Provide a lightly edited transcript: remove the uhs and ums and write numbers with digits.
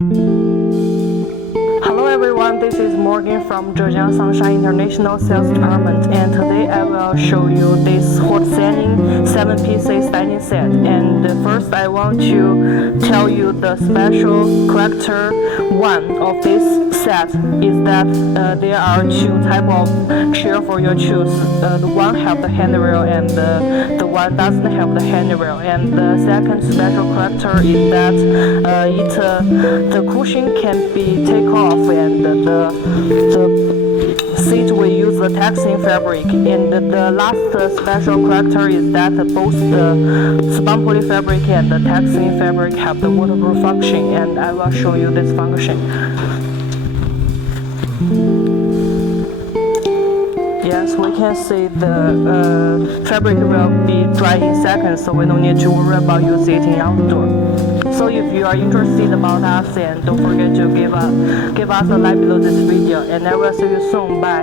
Hello everyone, this is Morgan from Zhejiang Sunshine International Sales Department, and today I will show you this hot selling 7-piece dining set. And first I want to tell you the special character one of this set is that there are two type of chair for your choose. The one have the handrail and the one doesn't have the handrail. And the second special character is that the cushion can be take off, and the seat will use the textile fabric. And the last special character is that both the spun poly fabric and the textile fabric have the waterproof function, and I will show you this function. Yes, we can see the fabric will be dry in seconds, so we don't need to worry about using it in outdoor. So if you are interested about us, and don't forget to give us a like below this video, and I will see you soon. Bye.